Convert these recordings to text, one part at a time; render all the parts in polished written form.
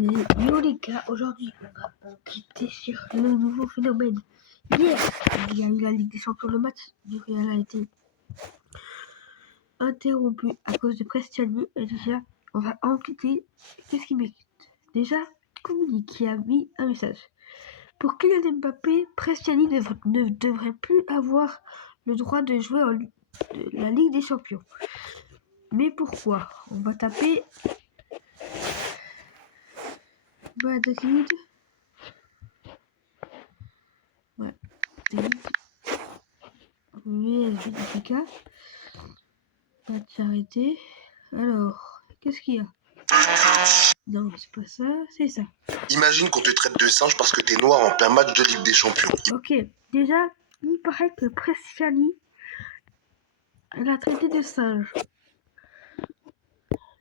Yo les gars, aujourd'hui on va quitter sur le nouveau phénomène. Hier, il y a eu la Ligue des Champions, le match du Real a été interrompu à cause de Prestiani. Et déjà, on va enquêter qu'est-ce qu'il mérite. Déjà, Kouni qui a mis un message. Pour Kylian Mbappé, Prestiani ne devrait plus avoir le droit de jouer la Ligue des Champions. Mais pourquoi? On va taper Madrid. Ouais, VS Benfica. Match arrêté. Alors, qu'est-ce qu'il y a? Non, c'est pas ça, c'est ça. Imagine qu'on te traite de singe parce que t'es noir en plein match de Ligue des Champions. Ok, déjà, il paraît que Bresciani, elle a traité de singe.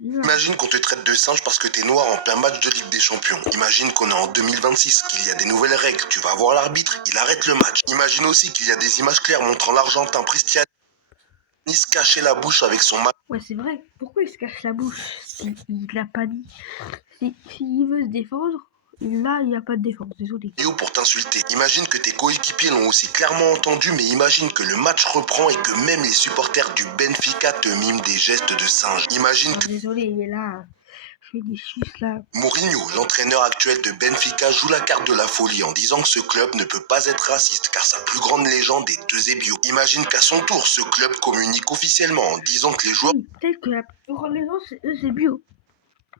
Non. Imagine qu'on te traite de singe parce que t'es noir en plein match de Ligue des Champions. Imagine qu'on est en 2026, qu'il y a des nouvelles règles. Tu vas voir l'arbitre, il arrête le match. Imagine aussi qu'il y a des images claires montrant l'Argentin Prestiani se cacher la bouche avec son masque. Ouais, c'est vrai. Pourquoi il se cache la bouche s'il l'a pas dit? S'il veut se défendre, là, il n'y a pas de défense, désolé. Pour t'insulter. Imagine que tes coéquipiers l'ont aussi clairement entendu, mais imagine que le match reprend et que même les supporters du Benfica te miment des gestes de singe. Imagine que... Désolé, mais là, je fais des chuches là. Mourinho, l'entraîneur actuel de Benfica, joue la carte de la folie en disant que ce club ne peut pas être raciste car sa plus grande légende est Eusebio. Imagine qu'à son tour, ce club communique officiellement en disant que les joueurs... Oui, peut-être que la plus grande légende c'est Eusebio.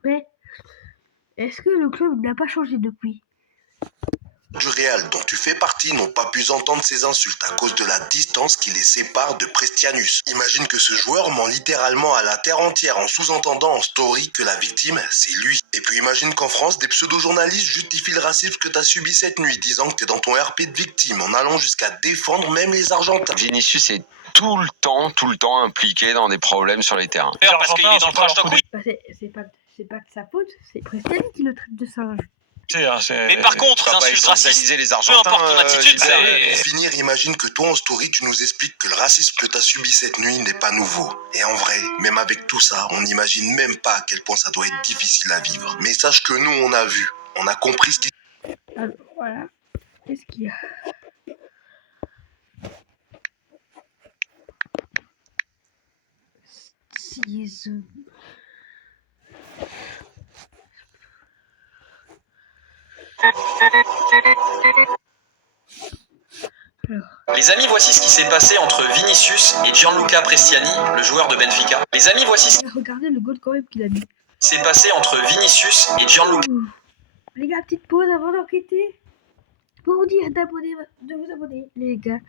Mais est-ce que le club n'a pas changé depuis? Du Real dont tu fais partie n'ont pas pu entendre ces insultes à cause de la distance qui les sépare de Prestianus. Imagine que ce joueur ment littéralement à la terre entière en sous-entendant en story que la victime, c'est lui. Et puis imagine qu'en France, des pseudo-journalistes justifient le racisme que t'as subi cette nuit, disant que t'es dans ton RP de victime, en allant jusqu'à défendre même les Argentins. Vinicius est tout le temps impliqué dans des problèmes sur les terrains. Parce qu'il est dans le trash talk. Bah, c'est pas de sa faute, c'est Prestiani qui le traite de singe. Mais par contre, insultes racistes, les peu Argentins, importe ton attitude, Pour finir, imagine que toi en story, tu nous expliques que le racisme que t'as subi cette nuit n'est pas nouveau. Et en vrai, même avec tout ça, on n'imagine même pas à quel point ça doit être difficile à vivre. Mais sache que nous, on a vu, on a compris ce qui... Alors voilà, qu'est-ce qu'il y a? Season. Les amis, voici ce qui s'est passé entre Vinicius et Gianluca Prestiani, le joueur de Benfica. Les amis, voici ce qui Regardez le goal quand même qu'il a mis. s'est passé entre Vinicius et Gianluca. Les gars, petite pause avant d'enquêter. Pour vous dire de vous abonner, les gars.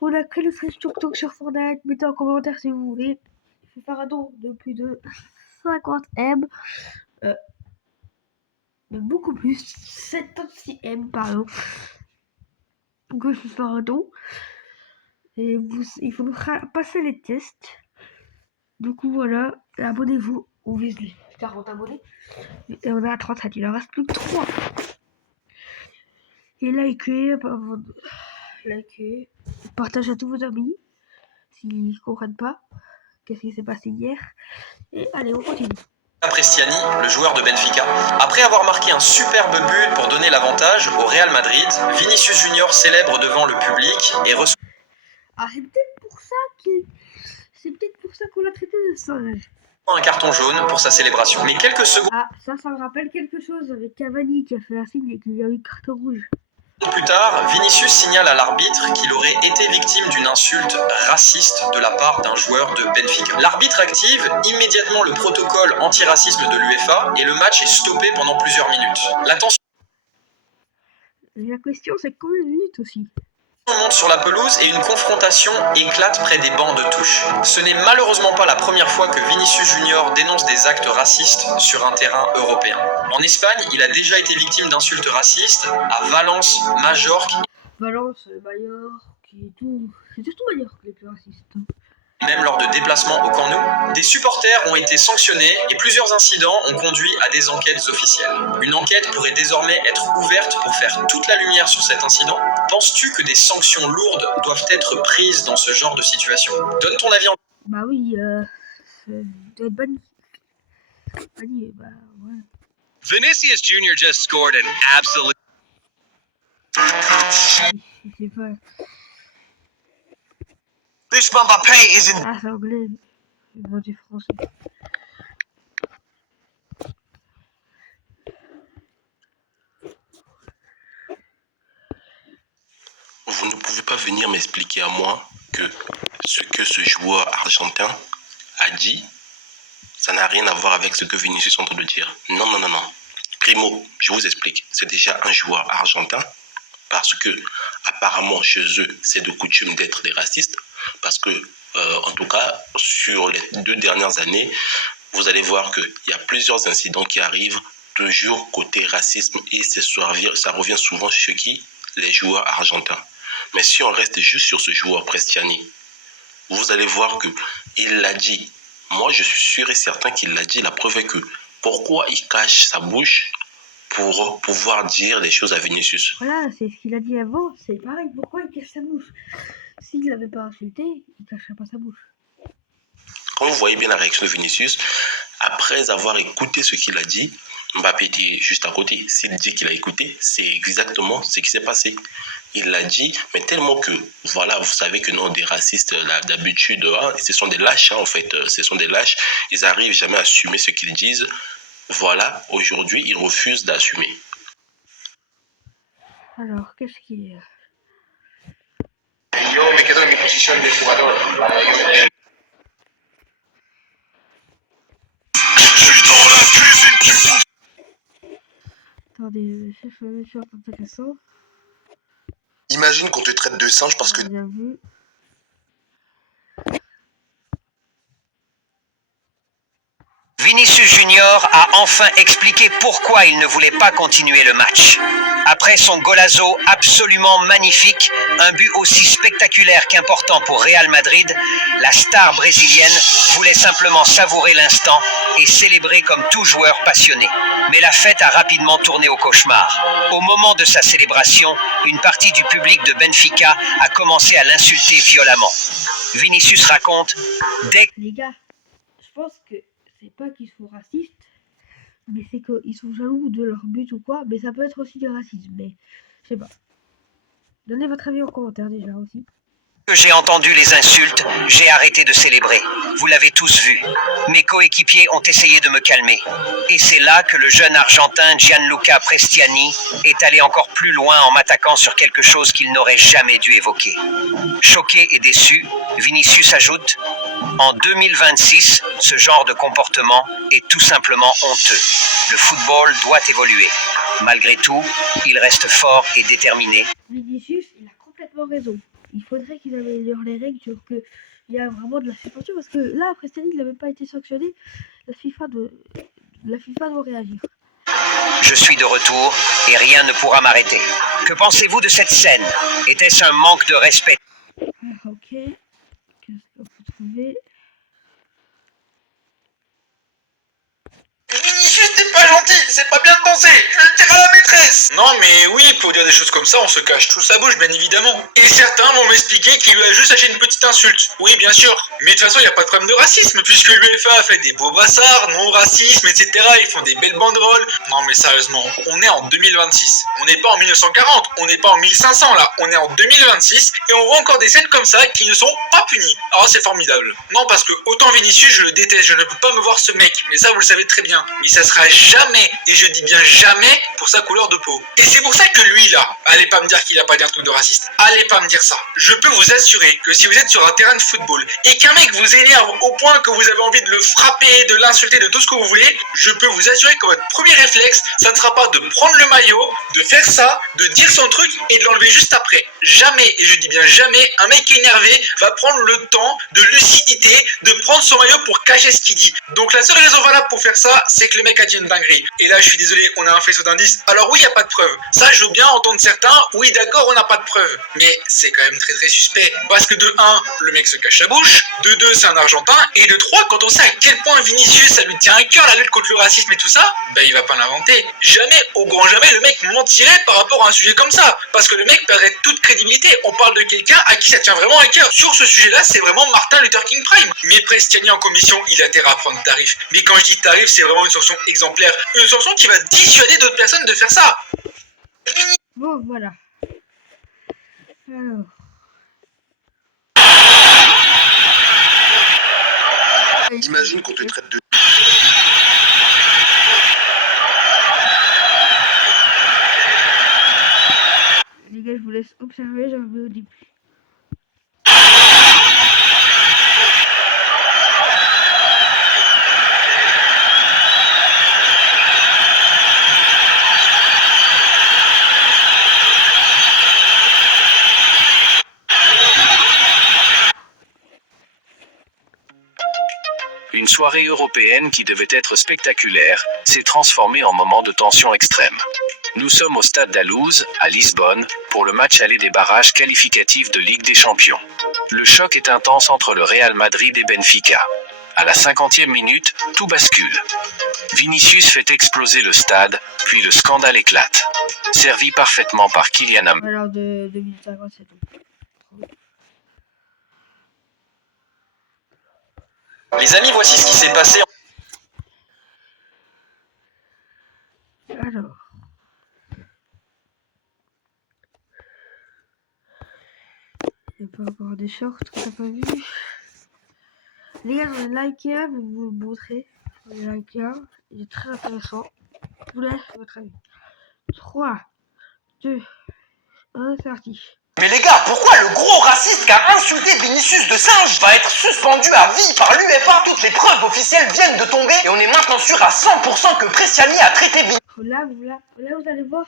On a créé le Fresh Talk sur Fortnite. Mettez en commentaire si vous voulez. Il faut faire un don de plus de 50 M. Beaucoup plus. 76 M, pardon. Donc il faut faire un don. Et il faut nous passer les tests. Du coup, voilà. Abonnez-vous. On vise les 40 abonnés. Et on est à 37. Il en reste plus que 3. Et likez. Likez. Partagez à tous vos amis. S'ils ne comprennent pas qu'est-ce qui s'est passé hier. Et allez, on continue. Prestiani, le joueur de Benfica. Après avoir marqué un superbe but pour donner l'avantage au Real Madrid, Vinicius Junior célèbre devant le public et reçoit c'est peut-être pour ça qu'on l'a traité de singe. un carton jaune pour sa célébration. Mais quelques secondes Ça me rappelle quelque chose avec Cavani qui a fait un signe et qui a eu carton rouge. plus tard, Vinicius signale à l'arbitre qu'il aurait été victime d'une insulte raciste de la part d'un joueur de Benfica. L'arbitre active immédiatement le protocole antiracisme de l'UEFA et le match est stoppé pendant plusieurs minutes. La tension La question c'est combien de minutes aussi? monte sur la pelouse et une confrontation éclate près des bancs de touche. Ce n'est malheureusement pas la première fois que Vinicius Junior dénonce des actes racistes sur un terrain européen. En Espagne, il a déjà été victime d'insultes racistes à Valence, Majorque. Valence, Majorque, et tout. C'est surtout Majorque les plus racistes. Même lors de déplacements au Camp Nou, des supporters ont été sanctionnés et plusieurs incidents ont conduit à des enquêtes officielles. Une enquête pourrait désormais être ouverte pour faire toute la lumière sur cet incident. Penses-tu que des sanctions lourdes doivent être prises dans ce genre de situation? Donne ton avis en... Bah oui, doit être banni. Banni, bah ouais. Vinicius Jr. just scored an absolute. C'est pas... This Mbappé is in. Ah, c'est anglais. Non, du français. Vous ne pouvez pas venir m'expliquer à moi que ce joueur argentin a dit, ça n'a rien à voir avec ce que Vinicius est en train de dire. Non, non, non, non. Primo, je vous explique. C'est déjà un joueur argentin parce que apparemment chez eux, c'est de coutume d'être des racistes. Parce que, en tout cas, sur les 2 dernières années, vous allez voir qu'il y a plusieurs incidents qui arrivent toujours côté racisme et ça revient souvent chez qui? Les joueurs argentins. Mais si on reste juste sur ce joueur Prestiani, vous allez voir qu'il l'a dit. Moi, je suis sûr et certain qu'il l'a dit. La preuve est que pourquoi il cache sa bouche pour pouvoir dire des choses à Vinicius? Voilà, c'est ce qu'il a dit avant. C'est pareil. Pourquoi il cache sa bouche? S'il ne l'avait pas insulté, il ne cacherait pas sa bouche. Quand vous voyez bien la réaction de Vinicius, après avoir écouté ce qu'il a dit, Mbappé était juste à côté. S'il dit qu'il a écouté, c'est exactement ce qui s'est passé. Il l'a dit, mais tellement que, voilà, vous savez que non, des racistes, d'habitude, hein, ce sont des lâches, hein, en fait, ce sont des lâches. Ils n'arrivent jamais à assumer ce qu'ils disent. Voilà, aujourd'hui, ils refusent d'assumer. Alors, qu'est-ce qu'il y a? Yo me quedo en mi posición de jugador. Attendez, je cherche un short intéressant. Imagine qu'on te traite de singe parce que... Bien vu. Vinicius Junior a enfin expliqué pourquoi il ne voulait pas continuer le match. Après son golazo absolument magnifique, un but aussi spectaculaire qu'important pour Real Madrid, la star brésilienne voulait simplement savourer l'instant et célébrer comme tout joueur passionné. Mais la fête a rapidement tourné au cauchemar. Au moment de sa célébration, une partie du public de Benfica a commencé à l'insulter violemment. Vinicius raconte « Dès Les gars, je pense que c'est pas qu'ils sont racistes, mais c'est qu'ils sont jaloux de leur but ou quoi, mais ça peut être aussi du racisme, mais je sais pas. Donnez votre avis en commentaire déjà aussi. que j'ai entendu les insultes, j'ai arrêté de célébrer. Vous l'avez tous vu. Mes coéquipiers ont essayé de me calmer. Et c'est là que le jeune Argentin Gianluca Prestiani est allé encore plus loin en m'attaquant sur quelque chose qu'il n'aurait jamais dû évoquer. Choqué et déçu, Vinicius ajoute « En 2026, ce genre de comportement est tout simplement honteux. Le football doit évoluer. Malgré tout, il reste fort et déterminé. » Vinicius, il a complètement raison. Il faudrait qu'ils améliorent les règles sur que il y a vraiment de la suspension parce que là, Prestiani, il n'a même pas été sanctionné. La FIFA doit réagir. Je suis de retour et rien ne pourra m'arrêter. Que pensez-vous de cette scène? Était-ce un manque de respect? Ah, ok. Qu'est-ce qu'on peut trouver? Vinicius, t'es pas gentil, c'est pas bien de penser, je vais le dire à la maîtresse. Non mais oui, pour dire des choses comme ça, on se cache tout sa bouche, bien évidemment. Et certains vont m'expliquer qu'il lui a juste lâché une petite insulte. Oui, bien sûr. Mais de toute façon, il n'y a pas de problème de racisme, puisque l'UEFA a fait des beaux brassards, non-racisme, etc. Ils font des belles banderoles. Non mais sérieusement, on est en 2026. On n'est pas en 1940, on n'est pas en 1500 là, on est en 2026, et on voit encore des scènes comme ça qui ne sont pas punies. Alors c'est formidable. Non, parce que autant Vinicius, je le déteste, je ne peux pas me voir ce mec, mais ça vous le savez très bien. Mais ça sera jamais, et je dis bien jamais, pour sa couleur de peau. Et c'est pour ça que lui là, allez pas me dire qu'il a pas dit un truc de raciste. Allez pas me dire ça. Je peux vous assurer que si vous êtes sur un terrain de football et qu'un mec vous énerve au point que vous avez envie de le frapper, de l'insulter, de tout ce que vous voulez, je peux vous assurer que votre premier réflexe, ça ne sera pas de prendre le maillot, de faire ça, de dire son truc et de l'enlever juste après. Jamais, et je dis bien jamais, un mec énervé va prendre le temps de lucidité de prendre son maillot pour cacher ce qu'il dit. Donc la seule raison valable pour faire ça, c'est que le mec a dit une dinguerie. Et là, je suis désolé, on a un faisceau d'indices. Alors oui, il n'y a pas de preuves. Ça, je veux bien entendre certains. Oui, d'accord, on n'a pas de preuves. Mais c'est quand même très très suspect. Parce que de 1, le mec se cache la bouche. De 2, c'est un Argentin. Et de 3, quand on sait à quel point Vinicius, ça lui tient à cœur la lutte contre le racisme et tout ça, bah il va pas l'inventer. Jamais, au grand jamais, le mec mentirait par rapport à un sujet comme ça. Parce que le mec perdrait toute crédibilité. On parle de quelqu'un à qui ça tient vraiment à cœur. Sur ce sujet-là, c'est vraiment Martin Luther King Prime. Mais Prestiani en commission, il a intérêt à prendre tarif. Mais quand je dis tarif, c'est vraiment une sanction exemplaire. Une sanction qui va dissuader d'autres personnes de faire ça. Bon, voilà. Alors. Imagine qu'on te traite de... Les gars, je vous laisse observer, j'en vais au début. Une soirée européenne qui devait être spectaculaire s'est transformée en moment de tension extrême. Nous sommes au stade d'Alouz, à Lisbonne, pour le match aller des barrages qualificatifs de Ligue des Champions. Le choc est intense entre le Real Madrid et Benfica. À la 50e minute, tout bascule. Vinicius fait exploser le stade, puis le scandale éclate. Servi parfaitement par Kylian Mbappé. Alors, de 2057. Les amis, voici ce qui s'est passé. Alors. Il n'y a pas encore des shorts que t'as pas vu. Les gars, j'en ai liké un, mais vous le montrer. J'en ai liké un, il est très intéressant. Je vous laisse votre avis. 3, 2, 1, c'est parti. Mais les gars, pourquoi le gros raciste qui a insulté Vinicius de singe va être suspendu à vie par l'UEFA? Toutes les preuves officielles viennent de tomber et on est maintenant sûr à 100% que Prestiani a traité Là, vous allez voir,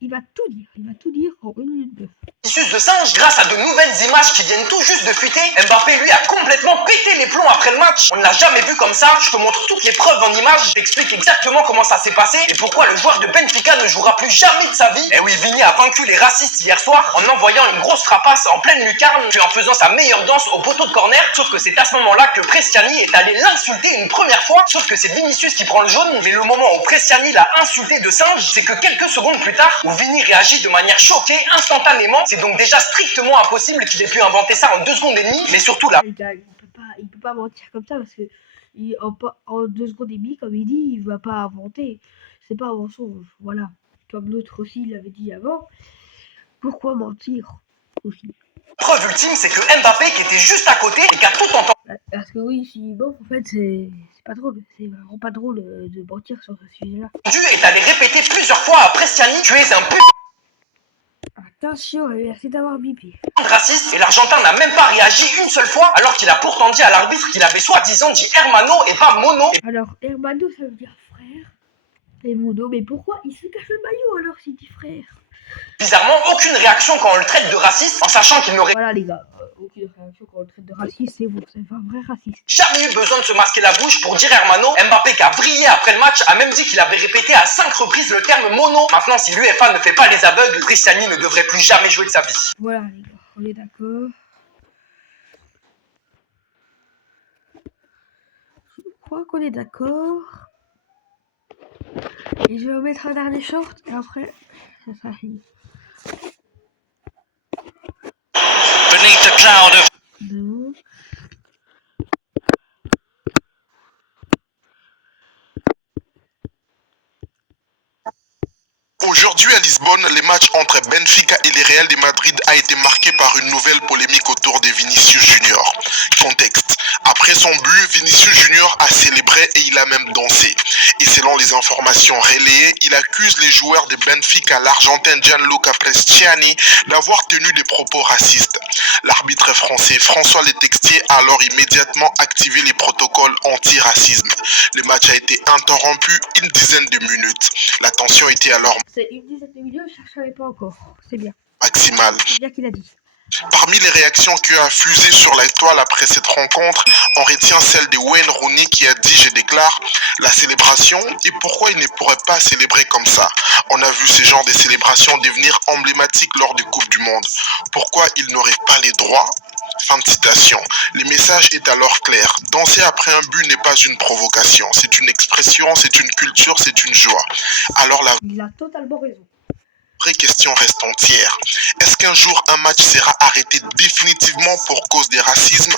il va tout dire. Il va tout dire en 1 minute 2. Vinicius de singe grâce à de nouvelles images qui viennent tout juste de fuiter. Mbappé lui a complètement pété les plombs après le match. On ne l'a jamais vu comme ça. Je te montre toutes les preuves en images. J'explique exactement comment ça s'est passé et pourquoi le joueur de Benfica ne jouera plus jamais de sa vie. Et oui, Vini a vaincu les racistes hier soir en envoyant une grosse frappasse en pleine lucarne puis en faisant sa meilleure danse au poteau de corner. Sauf que c'est à ce moment-là que Prestiani est allé l'insulter une première fois. Sauf que c'est Vinicius qui prend le jaune. Mais le moment où Prestiani l'a insulté de singe, c'est que quelques secondes plus tard, où Vini réagit de manière choquée instantanément. C'est donc déjà strictement impossible qu'il ait pu inventer ça en 2 secondes et demie. Mais surtout là, Il peut pas mentir comme ça parce que en 2 secondes et demie, comme il dit, il va pas inventer. C'est pas un mensonge. Voilà. Comme l'autre aussi l'avait dit avant. Pourquoi mentir aussi? preuve ultime, c'est que Mbappé qui était juste à côté et qui a tout entendu Parce que oui, si bon, en fait, c'est pas drôle. C'est vraiment pas drôle de mentir sur ce sujet-là. est allé répéter plusieurs fois à Prestiani: tu es un putain Attention, et merci d'avoir bipé. de raciste. Et l'Argentin n'a même pas réagi une seule fois, alors qu'il a pourtant dit à l'arbitre qu'il avait soi-disant dit Hermano et pas Mono. Alors, hermano, ça veut dire frère. Et mono, mais pourquoi il se cache le maillot alors s'il dit frère? Bizarrement, aucune réaction quand on le traite de raciste, en sachant qu'il n'aurait Voilà les gars, aucune réaction quand on le traite de raciste, c'est vous, c'est un vrai raciste. jamais eu besoin de se masquer la bouche pour dire Hermano. Mbappé qui a brillé après le match a même dit qu'il avait répété à 5 reprises le terme mono. Maintenant, si l'UEFA ne fait pas les aveugles, Prestiani ne devrait plus jamais jouer de sa vie. Voilà les gars, on est d'accord. Je crois qu'on est d'accord. Et je vais remettre un dernier short et après, ça sera fini. Beneath a cloud of Non. Aujourd'hui à Lisbonne, les matchs entre Benfica et les Real de Madrid a été marqué par une nouvelle polémique autour de Vinicius Junior. Contexte. Après son but, Vinicius Junior a célébré et il a même dansé. Et selon les informations relayées, il accuse les joueurs de Benfica, l'Argentin Gianluca Prestiani, d'avoir tenu des propos racistes. L'arbitre français François Letextier a alors immédiatement activé les protocoles anti-racisme. Le match a été interrompu une dizaine de minutes. La tension était alors C'est une dizaine de vidéos, je ne savais pas encore. C'est bien. maximale. C'est bien qu'il a dit. Parmi les réactions qui ont fusé sur la toile après cette rencontre, on retient celle de Wayne Rooney qui a dit: je déclare la célébration et pourquoi il ne pourrait pas célébrer comme ça. On a vu ce genre de célébration devenir emblématique lors des Coupes du Monde. Pourquoi il n'aurait pas les droits? Fin de citation. Le message est alors clair. Danser après un but n'est pas une provocation. C'est une expression, c'est une culture, c'est une joie. Alors la Il a totalement raison. vraie question reste entière. Est-ce qu'un jour un match sera arrêté définitivement pour cause des racismes?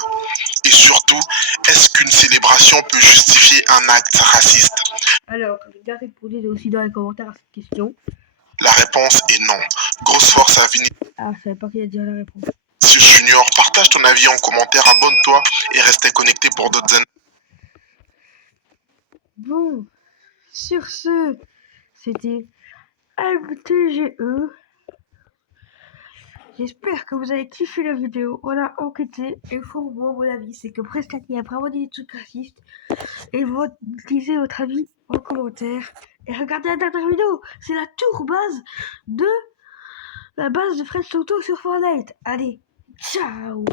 Et surtout, est-ce qu'une célébration peut justifier un acte raciste? Alors, les gars, répondez aussi dans les commentaires à cette question. La réponse est non. Grosse force à Vinicius Ah, je savais pas qu'il a déjà la réponse. Junior. Partage ton avis en commentaire, abonne-toi et reste connecté pour d'autres années. Bon, sur ce, c'était MTGE. J'espère que vous avez kiffé la vidéo. On a enquêté et pour moi, mon avis, c'est que Prestani a vraiment dit des trucs racistes. Et vous disez votre avis en commentaire. Et regardez la dernière vidéo, c'est la tour base de la base de French Toto sur Fortnite. Allez, ciao!